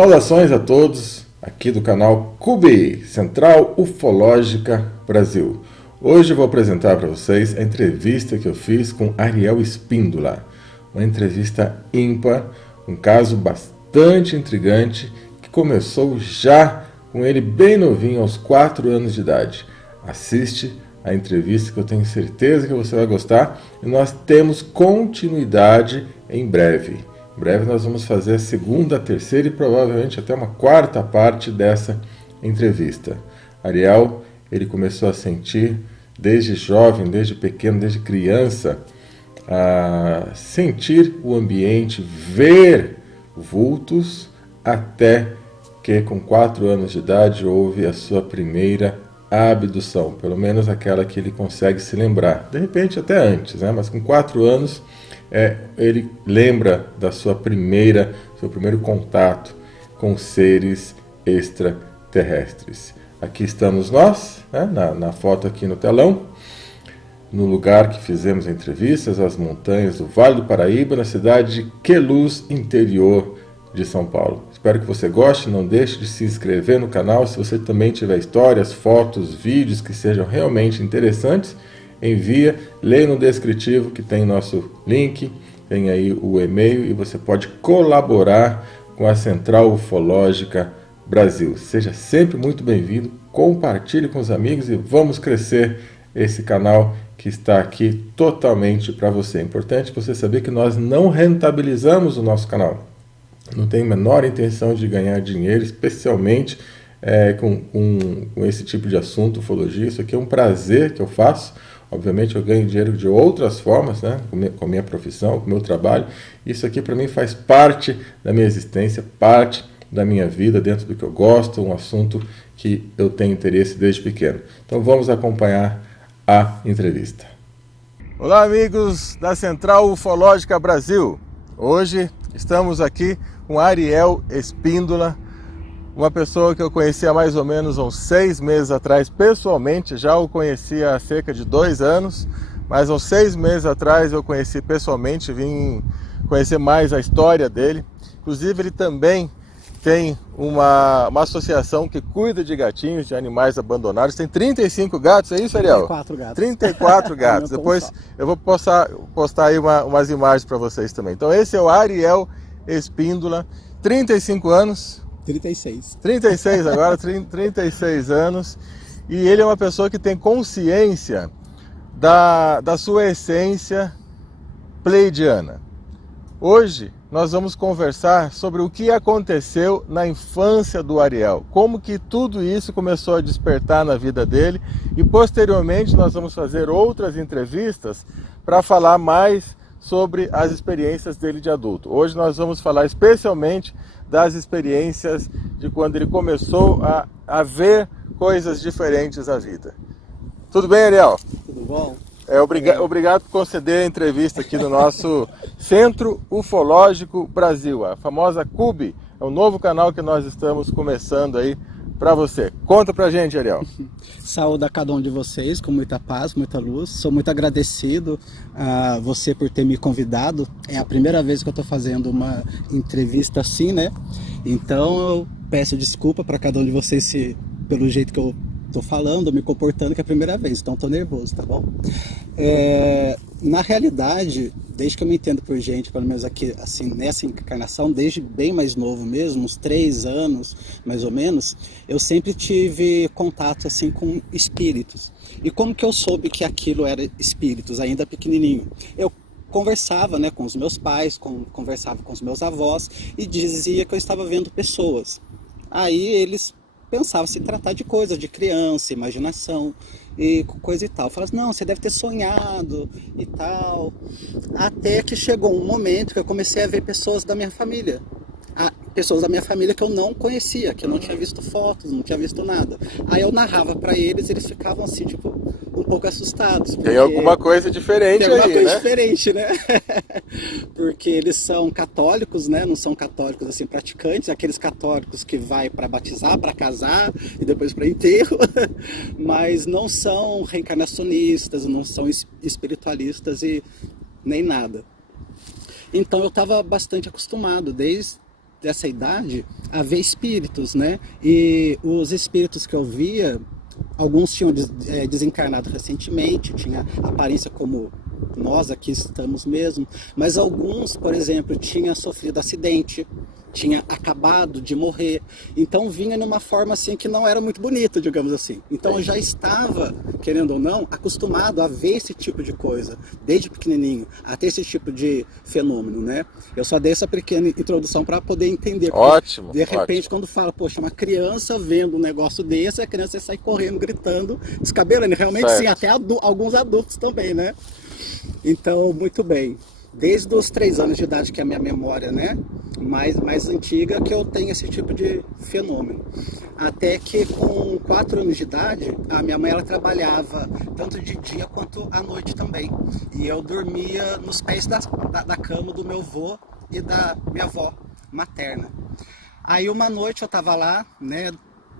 Saudações a todos aqui do canal CUBI, Central Ufológica Brasil. Hoje eu vou apresentar para vocês a entrevista que eu fiz com Ariel Espíndola. Uma entrevista ímpar, um caso bastante intrigante que começou já com ele bem novinho, aos 4 anos de idade. Assiste a entrevista que eu tenho certeza que você vai gostar e nós temos continuidade em breve. Em breve nós vamos fazer a segunda, a terceira e provavelmente até uma quarta parte dessa entrevista. Ariel, ele começou a sentir desde jovem, desde pequeno, desde criança, a sentir o ambiente, ver vultos, até que com 4 anos de idade houve a sua primeira abdução, pelo menos aquela que ele consegue se lembrar. De repente até antes, né? Mas com 4 anos ele lembra da seu primeiro contato com seres extraterrestres. Aqui estamos nós, né? na foto aqui no telão, no lugar que fizemos entrevistas, as montanhas do Vale do Paraíba, na cidade de Queluz, interior de São Paulo. Espero que você goste, não deixe de se inscrever no canal. Se você também tiver histórias, fotos, vídeos que sejam realmente interessantes, envia, leia no descritivo que tem nosso link, tem aí o e-mail e você pode colaborar com a Central Ufológica Brasil. Seja sempre muito bem-vindo, compartilhe com os amigos e vamos crescer esse canal que está aqui totalmente para você. É importante você saber que nós não rentabilizamos o nosso canal. Não tem a menor intenção de ganhar dinheiro, especialmente com esse tipo de assunto, ufologia. Isso aqui é um prazer que eu faço. Obviamente eu ganho dinheiro de outras formas, né? Com a minha profissão, com o meu trabalho. Isso aqui para mim faz parte da minha existência, parte da minha vida, dentro do que eu gosto, um assunto que eu tenho interesse desde pequeno. Então vamos acompanhar a entrevista. Olá amigos da Central Ufológica Brasil. Hoje estamos aqui com Ariel Espíndola, uma pessoa que eu conheci há mais ou menos uns 6 meses atrás pessoalmente. Já o conhecia há cerca de 2 anos, mas uns 6 meses atrás eu conheci pessoalmente, vim conhecer mais a história dele. Inclusive ele também tem uma associação que cuida de gatinhos, de animais abandonados. Tem 35 gatos, é isso, Ariel? 34 gatos. 34 gatos. Depois eu vou postar aí umas imagens para vocês também. Então esse é o Ariel Espíndola, 35 anos. 36. 36 agora, 36 anos. E ele é uma pessoa que tem consciência da sua essência pleiadiana. Hoje nós vamos conversar sobre o que aconteceu na infância do Ariel, como que tudo isso começou a despertar na vida dele, e posteriormente nós vamos fazer outras entrevistas para falar mais sobre as experiências dele de adulto. Hoje nós vamos falar especialmente das experiências de quando ele começou a ver coisas diferentes na vida. Tudo bem, Ariel? Tudo bom? Obrigado por conceder a entrevista aqui no nosso Centro Ufológico Brasil, a famosa CUBI. É um novo canal que nós estamos começando aí para você. Conta pra gente, Ariel. Saúde a cada um de vocês com muita paz, muita luz. Sou muito agradecido a você por ter me convidado. É a primeira vez que eu estou fazendo uma entrevista assim, né? Então eu peço desculpa para cada um de vocês pelo jeito que eu tô falando, me comportando, que é a primeira vez, então tô nervoso, tá bom? Na realidade, desde que eu me entendo por gente, pelo menos aqui, assim, nessa encarnação, desde bem mais novo mesmo, uns 3 anos, mais ou menos, eu sempre tive contato, assim, com espíritos. E como que eu soube que aquilo era espíritos, ainda pequenininho? Eu conversava, né, com os meus pais, conversava com os meus avós, e dizia que eu estava vendo pessoas. Aí eles pensava se tratar de coisa de criança, imaginação e coisa e tal. Eu falava assim, não, você deve ter sonhado e tal. Até que chegou um momento que eu comecei a ver pessoas da minha família. Pessoas da minha família que eu não conhecia, que eu não tinha visto fotos, não tinha visto nada. Aí eu narrava para eles, eles ficavam assim, tipo, um pouco assustados. Tem alguma coisa diferente aí, né? Tem alguma coisa diferente, né? Porque eles são católicos, né? Não são católicos, assim, praticantes. Aqueles católicos que vai para batizar, para casar e depois para enterro. Mas não são reencarnacionistas, não são espiritualistas e nem nada. Então eu estava bastante acostumado, desde dessa idade a ver espíritos, né? E os espíritos que eu via, alguns tinham desencarnado recentemente, tinha aparência como nós aqui estamos mesmo, mas alguns, por exemplo, tinham sofrido acidente, tinha acabado de morrer, então vinha numa forma assim que não era muito bonita, digamos assim. Então eu já estava, querendo ou não, acostumado a ver esse tipo de coisa, desde pequenininho, a ter esse tipo de fenômeno, né? Eu só dei essa pequena introdução para poder entender. Ótimo. De repente, quando fala, poxa, uma criança vendo um negócio desse, a criança sai correndo, gritando, descabelando. Realmente certo. Sim, até alguns adultos também, né? Então, muito bem. Desde os 3 anos de idade, que é a minha memória, né, mais antiga, que eu tenho esse tipo de fenômeno. Até que com 4 anos de idade, a minha mãe ela trabalhava tanto de dia quanto à noite também. E eu dormia nos pés da cama do meu avô e da minha avó materna. Aí uma noite eu estava lá, né,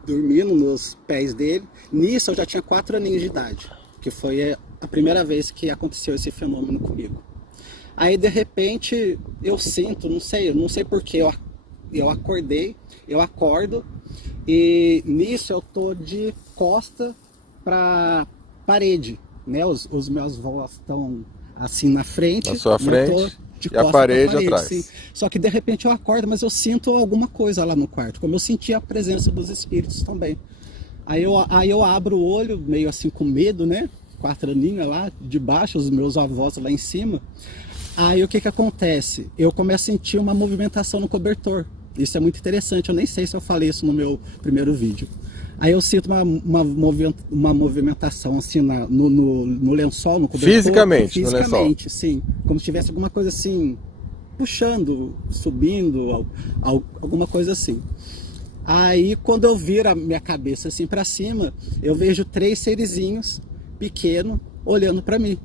dormindo nos pés dele. Nisso eu já tinha 4 aninhos de idade, que foi a primeira vez que aconteceu esse fenômeno comigo. Aí de repente eu sinto, não sei porquê, eu acordei, eu acordo e nisso eu tô de costa para parede, né? Os meus avós estão assim na frente, na sua frente, de e a parede atrás. Sim. Só que de repente eu acordo, mas eu sinto alguma coisa lá no quarto, como eu senti a presença dos espíritos também. Aí eu abro o olho, meio assim com medo, né? 4 aninhos lá de baixo, os meus avós lá em cima. Aí o que acontece? Eu começo a sentir uma movimentação no cobertor. Isso é muito interessante, eu nem sei se eu falei isso no meu primeiro vídeo. Aí eu sinto uma movimentação assim no lençol, no cobertor. Fisicamente, no lençol? Fisicamente, sim. Como se tivesse alguma coisa assim, puxando, subindo, alguma coisa assim. Aí quando eu viro a minha cabeça assim para cima, eu vejo 3 serizinhos pequenos olhando para mim.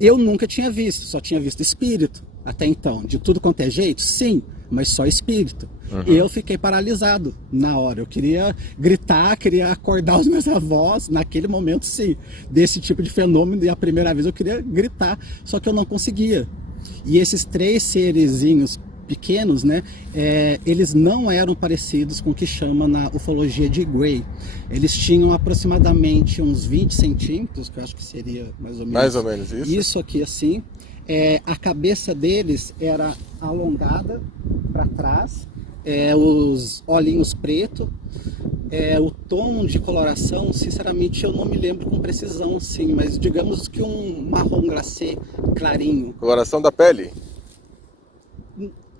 Eu nunca tinha visto, só tinha visto espírito até então. De tudo quanto é jeito, sim, mas só espírito. E eu fiquei paralisado na hora. Eu queria gritar, queria acordar os meus avós. Naquele momento, sim, desse tipo de fenômeno. E a primeira vez eu queria gritar, só que eu não conseguia. E esses 3 serizinhos pequenos, né, eles não eram parecidos com o que chama na ufologia de Gray. Eles tinham aproximadamente uns 20 centímetros, que eu acho que seria mais ou menos isso. Isso aqui assim. A cabeça deles era alongada para trás, os olhinhos pretos, o tom de coloração, sinceramente eu não me lembro com precisão assim, mas digamos que um marrom glacê clarinho. Coloração da pele?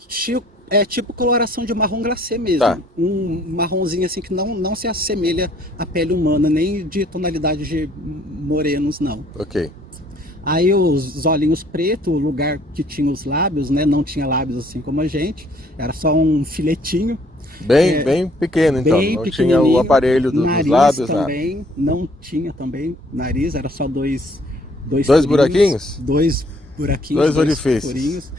Tipo coloração de marrom glacê mesmo. Tá. Um marronzinho assim que não se assemelha à pele humana, nem de tonalidade de morenos, não. Ok. Aí os olhinhos pretos, o lugar que tinha os lábios, né? Não tinha lábios assim como a gente, era só um filetinho. Bem pequeno, então. Bem não tinha o aparelho dos lábios, também, nada. Não tinha também nariz, era só dois buraquinhos? 2 buraquinhos, 2 orifícios. Furinhos.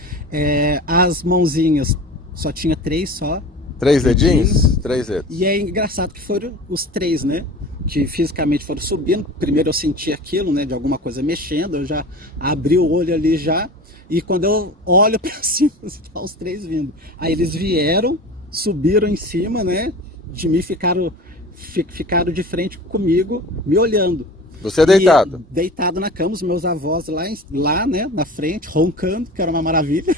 As mãozinhas só tinha 3 só. 3 dedinhos? 3 dedos. E é engraçado que foram os 3, né? Que fisicamente foram subindo. Primeiro eu senti aquilo, né? De alguma coisa mexendo. Eu já abri o olho ali já. E quando eu olho para cima, tá os 3 vindo. Aí eles vieram, subiram em cima, né? De mim, ficaram de frente comigo, me olhando. Você é deitado? E, deitado na cama, os meus avós lá, né? Na frente, roncando, que era uma maravilha.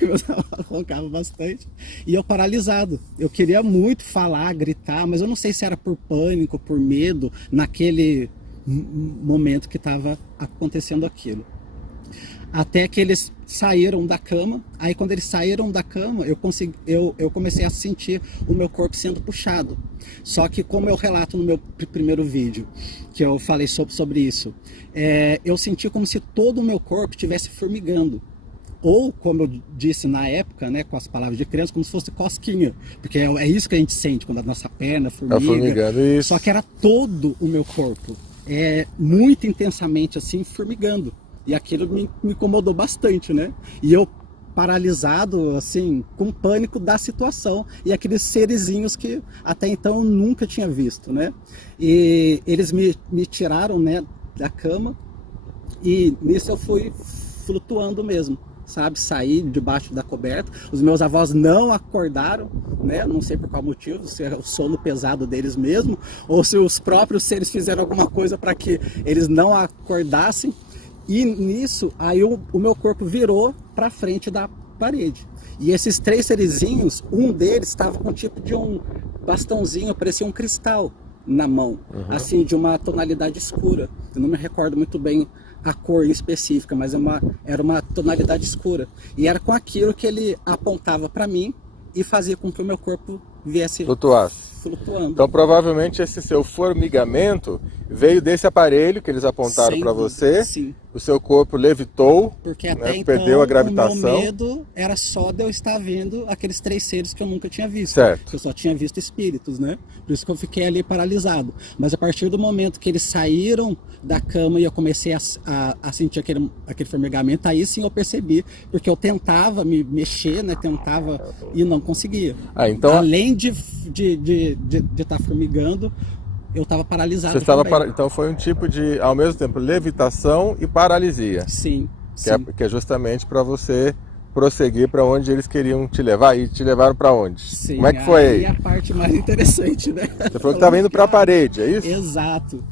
Meus avós roncavam bastante. E eu paralisado. Eu queria muito falar, gritar, mas eu não sei se era por pânico, por medo, naquele momento que estava acontecendo aquilo. Até que eles saíram da cama. Aí quando eles saíram da cama, eu comecei a sentir o meu corpo sendo puxado. Só que como eu relato no meu primeiro vídeo, que eu falei sobre isso, eu senti como se todo o meu corpo estivesse formigando. Ou, como eu disse na época, né, com as palavras de criança, como se fosse cosquinha. Porque é isso que a gente sente quando a nossa perna formiga. Formigando, isso. Só que era todo o meu corpo, muito intensamente assim, formigando. E aquilo me incomodou bastante, né? E eu paralisado, assim, com pânico da situação. E aqueles serizinhos que até então eu nunca tinha visto, né? E eles me tiraram, né, da cama. E nisso eu fui flutuando mesmo. sabe, sair debaixo da coberta. Os meus avós não acordaram, né? Não sei por qual motivo, se é o sono pesado deles mesmo, ou se os próprios seres fizeram alguma coisa para que eles não acordassem. E nisso, aí o meu corpo virou para frente da parede. E esses 3 serizinhos, um deles estava com tipo de um bastãozinho, parecia um cristal na mão, assim, de uma tonalidade escura. Eu não me recordo muito bem a cor específica, mas era uma tonalidade escura. E era com aquilo que ele apontava para mim e fazia com que o meu corpo viesse flutuando. Então provavelmente esse seu formigamento veio desse aparelho que eles apontaram para você. Sim. O seu corpo levitou, porque até né, então perdeu a gravitação. O meu medo era só de eu estar vendo aqueles 3 seres que eu nunca tinha visto. Certo. Eu só tinha visto espíritos, né? Por isso que eu fiquei ali paralisado. Mas a partir do momento que eles saíram da cama e eu comecei a sentir aquele formigamento, aí sim eu percebi, porque eu tentava me mexer, né? Tentava e não conseguia. Então, além de estar formigando, eu estava paralisado. Você estava Então foi um tipo de, ao mesmo tempo, levitação e paralisia. Sim. Que é justamente para você prosseguir para onde eles queriam te levar. E te levaram para onde? Sim. Como é que foi aí? E a parte mais interessante, né? Você falou que estava indo para a parede, é isso? Exato.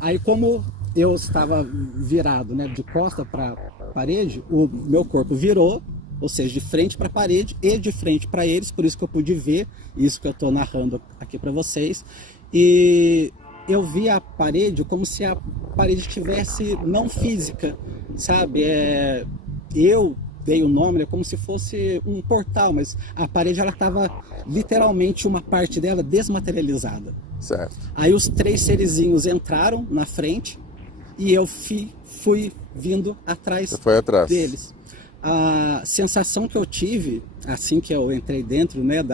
Aí como eu estava virado, né, de costa para a parede, o meu corpo virou, ou seja, de frente para a parede e de frente para eles, por isso que eu pude ver isso que eu estou narrando aqui para vocês. E eu vi a parede como se a parede tivesse não física, sabe? Eu dei o nome, como se fosse um portal, mas a parede ela estava literalmente uma parte dela desmaterializada. Certo. Aí os 3 serizinhos entraram na frente e eu fui vindo atrás deles. A sensação que eu tive assim que eu entrei dentro, né,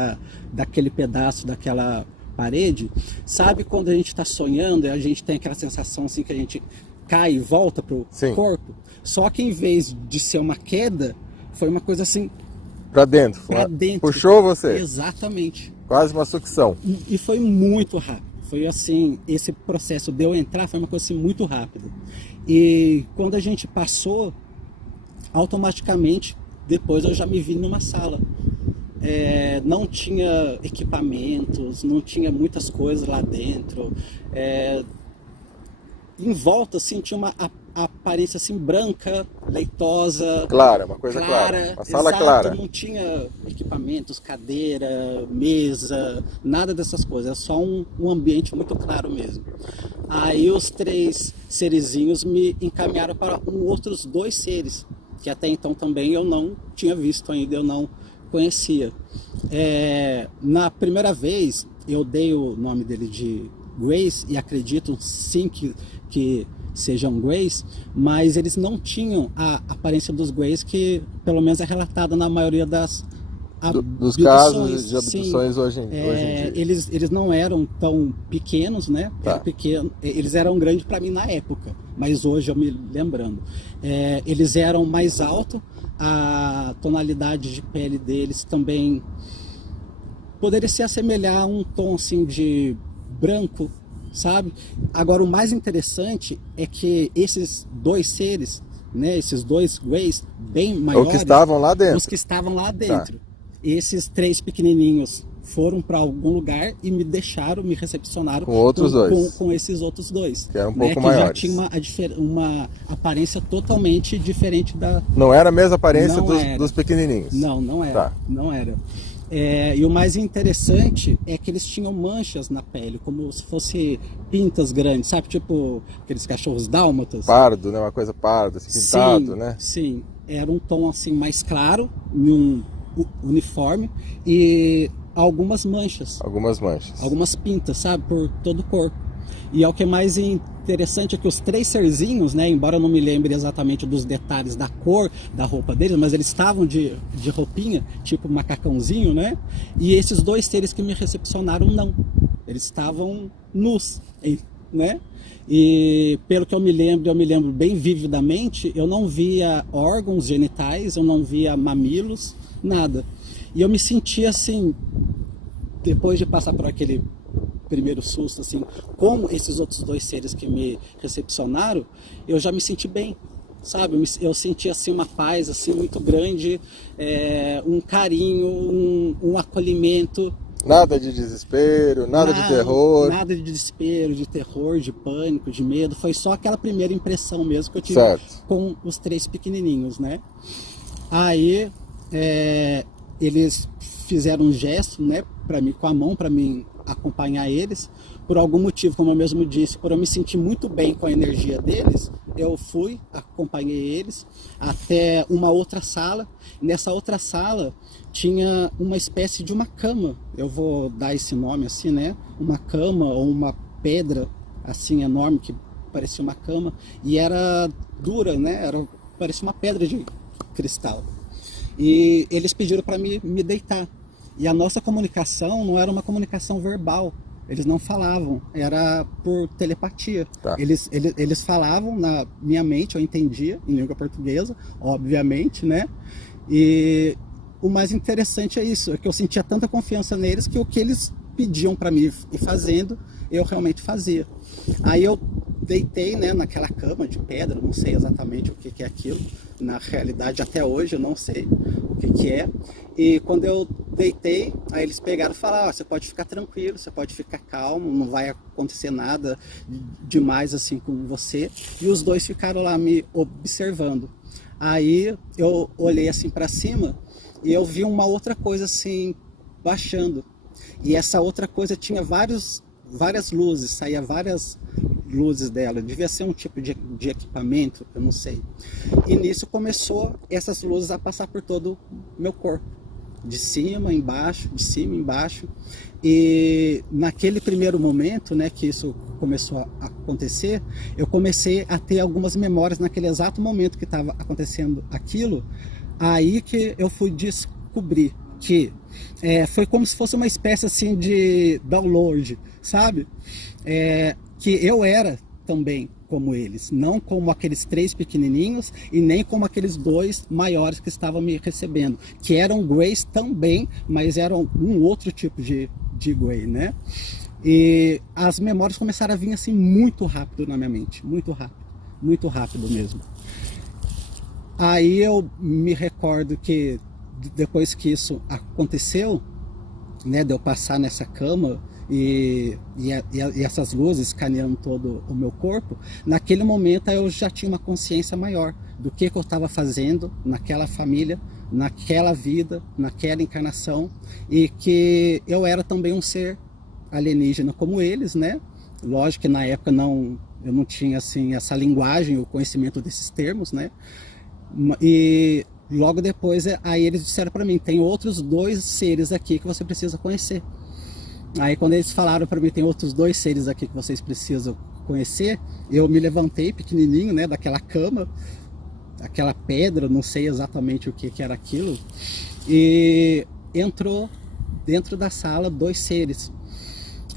daquele pedaço daquela parede, sabe quando a gente está sonhando e a gente tem aquela sensação assim que a gente cai e volta pro corpo? Só que em vez de ser uma queda, foi uma coisa assim para dentro. Puxou você? Exatamente. Quase uma sucção. E foi muito rápido. Foi assim, esse processo de eu entrar foi uma coisa assim muito rápida. E quando a gente passou, automaticamente depois eu já me vi numa sala. Não tinha equipamentos, não tinha muitas coisas lá dentro. Em volta assim, tinha uma aparência assim branca, leitosa, clara, uma coisa clara, uma sala clara. Não tinha equipamentos, cadeira, mesa, nada dessas coisas, era só um ambiente muito claro mesmo. Aí os 3 serizinhos me encaminharam para outros 2 seres, que até então também eu não tinha visto ainda, eu não conhecia. Na primeira vez eu dei o nome dele de Grace, e acredito sim que sejam Grace, mas eles não tinham a aparência dos Grace, que pelo menos é relatada na maioria dos casos de abduções hoje em dia. Eles não eram tão pequenos, né? Eles eram grandes para mim na época, mas hoje eu me lembrando. Eles eram mais altos, a tonalidade de pele deles também poderia se assemelhar a um tom assim de branco, sabe? Agora o mais interessante é que esses 2 seres, né, esses 2 Greys bem maiores, os que estavam lá dentro, esses 3 pequenininhos foram para algum lugar e me recepcionaram com outros 2, com esses outros 2, que eram um pouco maiores, que já tinha uma aparência totalmente diferente da... Não era a mesma aparência dos pequenininhos? Não era, não era. E o mais interessante é que eles tinham manchas na pele, como se fossem pintas grandes, sabe? Tipo aqueles cachorros dálmatas. Pardo, né? Uma coisa parda, assim, pintado, né? Sim, era um tom assim mais claro, um uniforme e algumas manchas. Algumas pintas, sabe? Por todo o corpo. E é o que é mais interessante é que os 3 serzinhos, né, embora eu não me lembre exatamente dos detalhes da cor da roupa deles, mas eles estavam de roupinha, tipo macacãozinho, né? E esses 2 seres que me recepcionaram, não. Eles estavam nus, né? E pelo que eu me lembro bem vividamente, eu não via órgãos genitais, eu não via mamilos, nada. E eu me sentia assim, depois de passar por aquele primeiro susto, assim, com esses outros 2 seres que me recepcionaram, eu já me senti bem, sabe? Eu senti assim uma paz assim muito grande, um carinho, um acolhimento. Nada de desespero, nada de terror. Nada de desespero, de terror, de pânico, de medo. Foi só aquela primeira impressão mesmo que eu tive Certo. com os 3 pequenininhos, né? Aí eles fizeram um gesto, né, para mim com a mão, para mim acompanhar eles. Por algum motivo, como eu mesmo disse, por eu me sentir muito bem com a energia deles, eu fui, acompanhei eles até uma outra sala. Nessa outra sala tinha uma espécie de uma cama, eu vou dar esse nome assim, né? Uma cama ou uma pedra assim enorme que parecia uma cama e era dura, né? Parecia uma pedra de cristal. E eles pediram para me deitar. E a nossa comunicação não era uma comunicação verbal. Eles não falavam, era por telepatia. Tá. Eles falavam na minha mente, eu entendia, em língua portuguesa, obviamente, né? E o mais interessante é isso, é que eu sentia tanta confiança neles que o que eles pediam para mim ir fazendo, eu realmente fazia. Aí eu deitei, né, naquela cama de pedra, não sei exatamente o que é aquilo, na realidade até hoje eu não sei o que é. E quando eu deitei, aí eles pegaram e falaram, você pode ficar tranquilo, você pode ficar calmo, não vai acontecer nada demais assim com você. E os dois ficaram lá me observando. Aí eu olhei assim para cima e eu vi uma outra coisa assim baixando. E essa outra coisa tinha várias luzes, saía várias luzes dela, devia ser um tipo de equipamento, eu não sei. E nisso começou essas luzes a passar por todo o meu corpo, de cima, embaixo, de cima, embaixo. E naquele primeiro momento, né, que isso começou a acontecer, eu comecei a ter algumas memórias naquele exato momento que estava acontecendo aquilo. Aí que eu fui descobrir que foi como se fosse uma espécie assim de download, sabe? Que eu era também como eles, não como aqueles 3 pequenininhos e nem como aqueles 2 maiores que estavam me recebendo, que eram Greys também, mas eram um outro tipo de Grey, né? E as memórias começaram a vir assim muito rápido na minha mente, muito rápido mesmo. Aí eu me recordo que depois que isso aconteceu, né, de eu passar nessa cama e essas luzes escaneando todo o meu corpo, naquele momento eu já tinha uma consciência maior do que eu estava fazendo naquela família, naquela vida, naquela encarnação, e que eu era também um ser alienígena como eles, né? Lógico que na época eu não tinha assim essa linguagem, o conhecimento desses termos, né? E logo depois aí eles disseram para mim, tem outros 2 seres aqui que você precisa conhecer. Aí quando eles falaram para mim, tem outros 2 seres aqui que vocês precisam conhecer, eu me levantei pequenininho, né, daquela cama, aquela pedra, não sei exatamente o que era aquilo, e entrou dentro da sala 2 seres.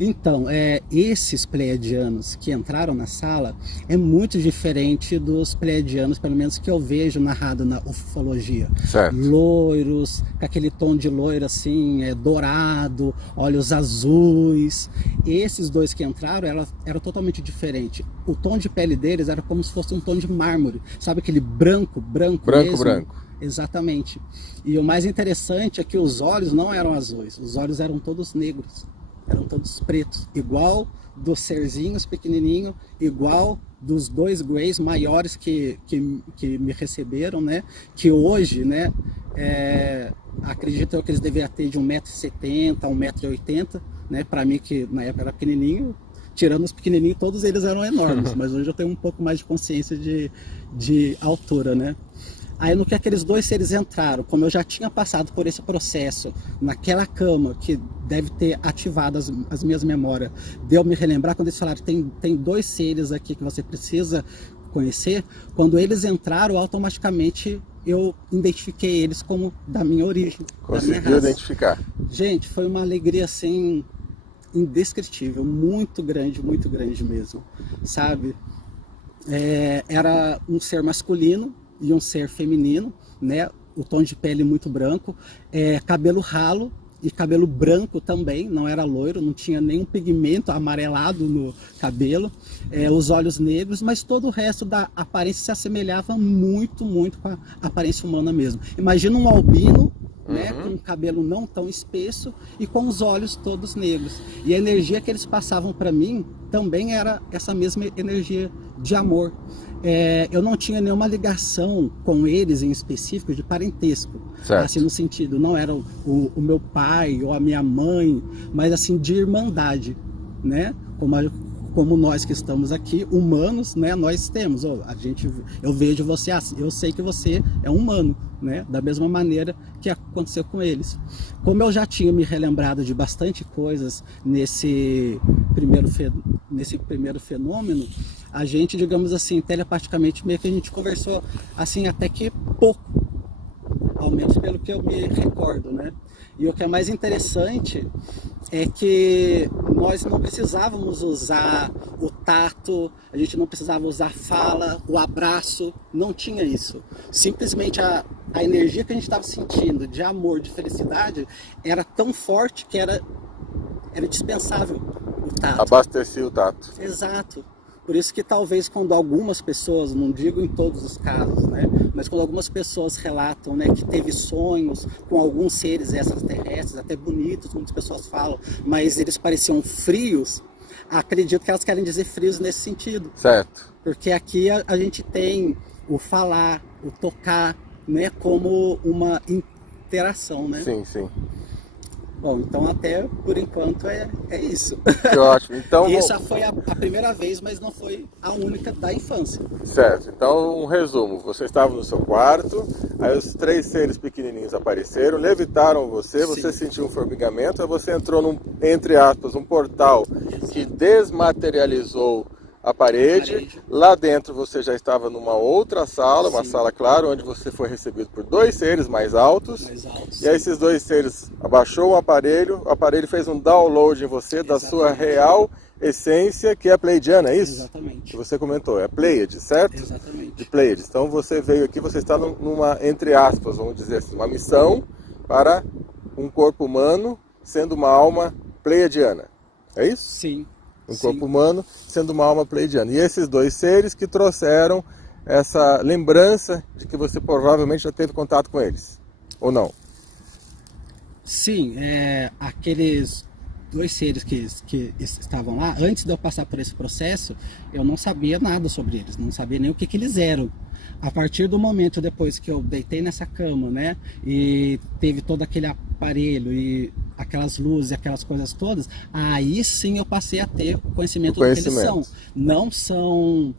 Então, esses pleiadianos que entraram na sala é muito diferente dos pleiadianos, pelo menos que eu vejo narrado na ufologia. Certo. Loiros, com aquele tom de loiro assim, dourado, olhos azuis. Esses 2 que entraram era totalmente diferente. O tom de pele deles era como se fosse um tom de mármore, sabe aquele branco mesmo? Branco. Exatamente. E o mais interessante é que os olhos não eram azuis, os olhos eram todos negros. Eram todos pretos, igual dos serzinhos pequenininhos, igual dos 2 Greys maiores que me receberam, né? Que hoje, né, acredito eu que eles deveriam ter de 1,70 m a 1,80 m, né? Para mim, que na época era pequenininho, tirando os pequenininhos, todos eles eram enormes, mas hoje eu tenho um pouco mais de consciência de altura, né? Aí no que aqueles 2 seres entraram, como eu já tinha passado por esse processo, naquela cama, que deve ter ativado as minhas memórias, deu me relembrar, quando eles falaram, tem 2 seres aqui que você precisa conhecer, quando eles entraram, automaticamente eu identifiquei eles como da minha origem. Conseguiu identificar? Gente, foi uma alegria assim, indescritível, muito grande mesmo, sabe? Era um ser masculino e um ser feminino, né? O tom de pele muito branco, cabelo ralo e cabelo branco também, não era loiro, não tinha nenhum pigmento amarelado no cabelo, os olhos negros, mas todo o resto da aparência se assemelhava muito, muito com a aparência humana mesmo. Imagina um albino, né, com um cabelo não tão espesso e com os olhos todos negros. E a energia que eles passavam para mim também era essa mesma energia de amor. Eu não tinha nenhuma ligação com eles em específico de parentesco, certo. Assim, no sentido, não era o meu pai ou a minha mãe, mas assim, de irmandade, né? Como nós que estamos aqui, humanos, né? Nós temos, eu vejo você assim, eu sei que você é um humano, né? Da mesma maneira que aconteceu com eles. Como eu já tinha me relembrado de bastante coisas nesse primeiro fenômeno, a gente, digamos assim, telepaticamente, meio que a gente conversou assim até que pouco, ao menos pelo que eu me recordo, né? E o que é mais interessante é que nós não precisávamos usar o tato, a gente não precisava usar a fala, o abraço, não tinha isso. Simplesmente a energia que a gente estava sentindo de amor, de felicidade, era tão forte que era dispensável o tato. Abastecia o tato. Exato. Por isso que talvez quando algumas pessoas, não digo em todos os casos, né, mas quando algumas pessoas relatam, né, que teve sonhos com alguns seres extraterrestres, até bonitos, muitas pessoas falam, mas eles pareciam frios, acredito que elas querem dizer frios nesse sentido. Certo. Porque aqui a gente tem o falar, o tocar, né, como uma interação, né? Sim, sim. Bom, então até por enquanto é isso. Que ótimo. Então, essa foi a primeira vez, mas não foi a única da infância. Certo. Então, um resumo. Você estava no seu quarto, aí os 3 seres pequenininhos apareceram, levitaram você, você sentiu um formigamento, aí você entrou num, entre aspas, um portal que desmaterializou a parede. Lá dentro você já estava numa outra sala, uma sala, claro, onde você foi recebido por 2 seres mais altos. E aí esses 2 seres abaixou o aparelho fez um download em você da sua real essência, que é pleiadiana, é isso? Exatamente. Que você comentou, é Pleiade, certo? Exatamente. De Pleiades. Então você veio aqui, você está numa, entre aspas, vamos dizer assim, uma missão para um corpo humano sendo uma alma pleiadiana. É isso? Sim. Um corpo humano sendo uma alma pleiadiana. E esses 2 seres que trouxeram essa lembrança de que você provavelmente já teve contato com eles, ou não? Sim, aqueles 2 seres que estavam lá, antes de eu passar por esse processo, eu não sabia nada sobre eles, não sabia nem o que eles eram. A partir do momento depois que eu deitei nessa cama, né, e teve todo aquele aparelho e aquelas luzes, aquelas coisas todas, aí sim eu passei a ter o conhecimento do que eles são. Não são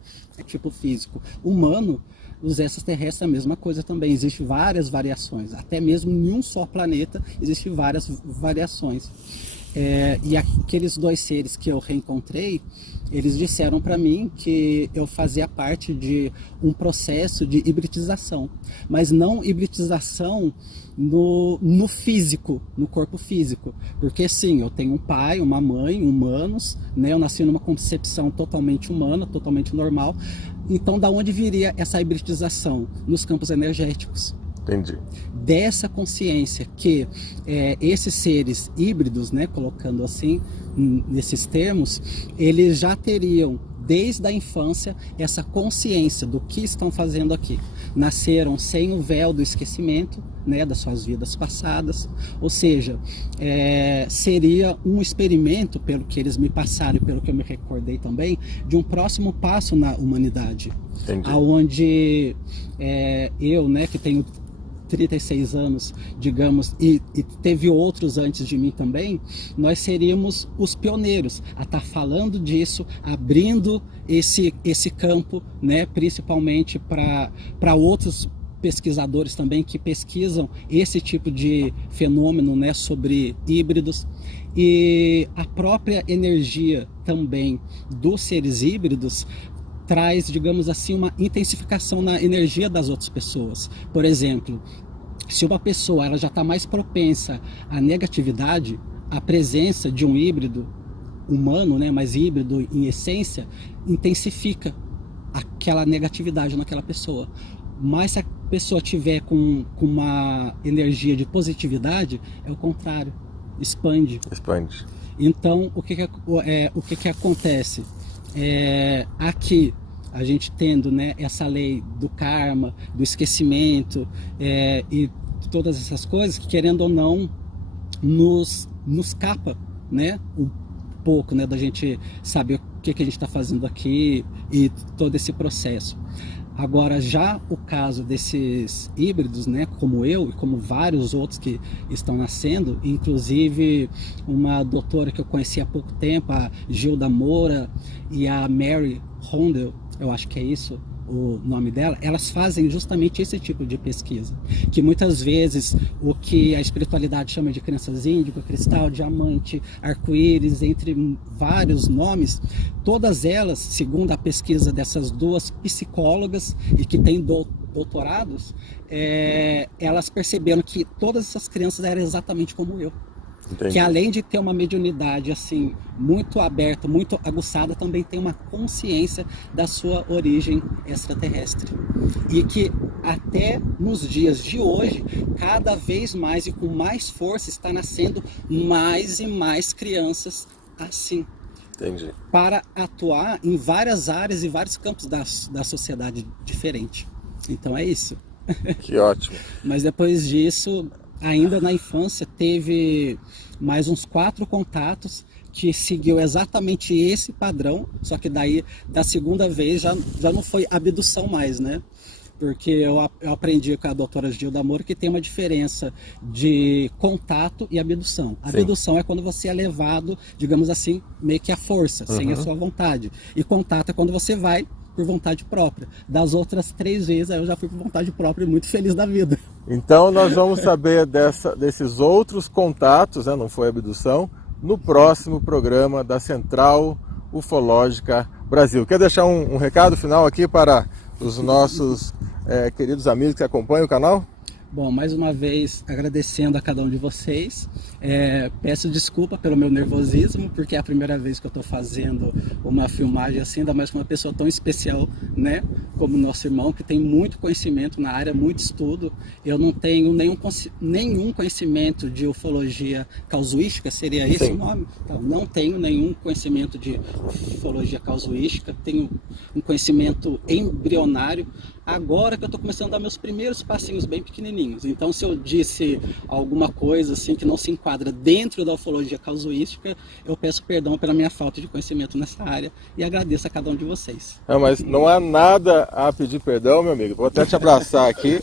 tipo físico. Humano, os extraterrestres é a mesma coisa também. Existem várias variações. Até mesmo em um só planeta existem várias variações. E aqueles 2 seres que eu reencontrei, eles disseram para mim que eu fazia parte de um processo de hibridização, mas não hibridização no físico, no corpo físico, porque sim, eu tenho um pai, uma mãe, humanos, né? Eu nasci numa concepção totalmente humana, totalmente normal. Então, da onde viria essa hibridização? Nos campos energéticos. Entendi. Dessa consciência que esses seres híbridos, né, colocando assim, nesses termos, eles já teriam desde a infância essa consciência do que estão fazendo aqui. Nasceram sem o véu do esquecimento, né, das suas vidas passadas, ou seja, seria um experimento, pelo que eles me passaram e pelo que eu me recordei também, de um próximo passo na humanidade. Entendi. Aonde eu, né, que tenho 36 anos, digamos, e teve outros antes de mim também, nós seríamos os pioneiros a estar falando disso, abrindo esse campo, né, principalmente para outros pesquisadores também que pesquisam esse tipo de fenômeno, né, sobre híbridos. E a própria energia também dos seres híbridos traz, digamos assim, uma intensificação na energia das outras pessoas. Por exemplo, se uma pessoa ela já está mais propensa à negatividade, a presença de um híbrido humano, né, mas híbrido em essência, intensifica aquela negatividade naquela pessoa. Mas se a pessoa tiver com uma energia de positividade, é o contrário. expande. Expande. Então, o que que acontece? Aqui, a gente tendo, né, essa lei do karma, do esquecimento e todas essas coisas que, querendo ou não, nos capa, né, um pouco, né, da gente saber o que que a gente está fazendo aqui e todo esse processo. Agora, já o caso desses híbridos, né, como eu e como vários outros que estão nascendo, inclusive uma doutora que eu conheci há pouco tempo, a Gilda Moura e a Mary Rondel, eu acho que é isso o nome dela, elas fazem justamente esse tipo de pesquisa, que muitas vezes o que a espiritualidade chama de crenças índigo, cristal, diamante, arco-íris, entre vários nomes, todas elas, segundo a pesquisa dessas duas psicólogas e que têm doutorados, elas perceberam que todas essas crenças eram exatamente como eu. Entendi. Que além de ter uma mediunidade assim muito aberta, muito aguçada, também tem uma consciência da sua origem extraterrestre. E que até nos dias de hoje, cada vez mais e com mais força, está nascendo mais e mais crianças assim. Entendi. Para atuar em várias áreas e vários campos da sociedade diferente. Então é isso. Que ótimo. Mas depois disso, ainda na infância, teve mais uns 4 contatos que seguiu exatamente esse padrão, só que daí, da segunda vez, já não foi abdução mais, né? Porque eu aprendi com a doutora Gilda Moura que tem uma diferença de contato e abdução. Abdução é quando você é levado, digamos assim, meio que à força, sem a sua vontade. E contato é quando você vai por vontade própria. Das outras 3 vezes eu já fui por vontade própria e muito feliz da vida. Então nós vamos saber desses outros contatos, né, não foi abdução, no próximo programa da Central Ufológica Brasil. Quer deixar um recado final aqui para os nossos queridos amigos que acompanham o canal? Bom, mais uma vez agradecendo a cada um de vocês, peço desculpa pelo meu nervosismo, porque é a primeira vez que eu estou fazendo uma filmagem assim, ainda mais com uma pessoa tão especial, né, como nosso irmão, que tem muito conhecimento na área, muito estudo. Eu não tenho nenhum conhecimento de ufologia casuística, seria esse Sim. o nome? Então, não tenho nenhum conhecimento de ufologia casuística, tenho um conhecimento embrionário, agora que eu estou começando a dar meus primeiros passinhos bem pequenininhos. Então, se eu disse alguma coisa assim que não se enquadra dentro da ufologia casuística, eu peço perdão pela minha falta de conhecimento nessa área e agradeço a cada um de vocês. Mas não há nada a pedir perdão, meu amigo. Vou até te abraçar aqui,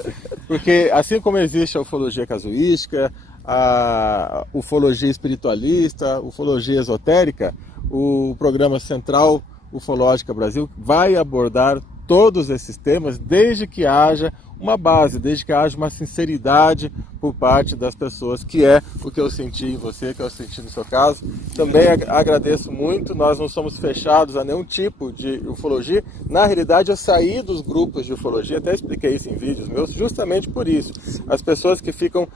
porque assim como existe a ufologia casuística, a ufologia espiritualista, a ufologia esotérica, o programa Central Ufológica Brasil vai abordar todos esses temas, desde que haja uma base, desde que haja uma sinceridade por parte das pessoas, que é o que eu senti em você, que eu senti no seu caso. Também agradeço muito, nós não somos fechados a nenhum tipo de ufologia. Na realidade, eu saí dos grupos de ufologia, até expliquei isso em vídeos meus, justamente por isso. As pessoas que ficam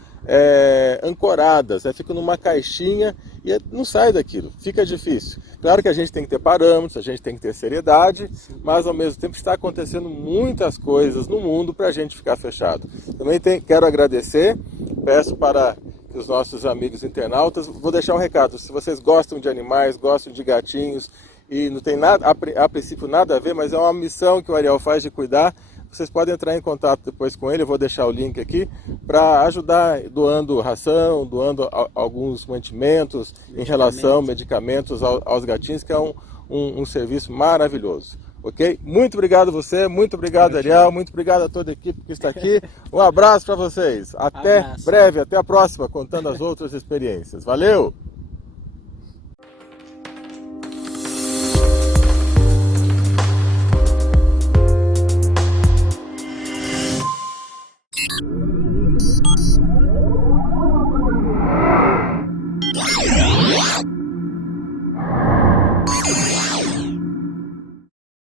ancoradas, ficam numa caixinha e não sai daquilo, fica difícil. Claro que a gente tem que ter parâmetros, a gente tem que ter seriedade, mas ao mesmo tempo está acontecendo muitas coisas no mundo para a gente ficar fechado. Também quero agradecer, peço para os nossos amigos internautas, vou deixar um recado: se vocês gostam de animais, gostam de gatinhos, e não tem nada, a princípio nada a ver, mas é uma missão que o Ariel faz de cuidar, vocês podem entrar em contato depois com ele, eu vou deixar o link aqui, para ajudar doando ração, doando alguns mantimentos em relação a medicamentos aos gatinhos, que é um serviço maravilhoso. Ok? Muito obrigado a você, muito obrigado Ariel, muito obrigado a toda a equipe que está aqui. Um abraço para vocês. Até breve, até a próxima, contando as outras experiências. Valeu!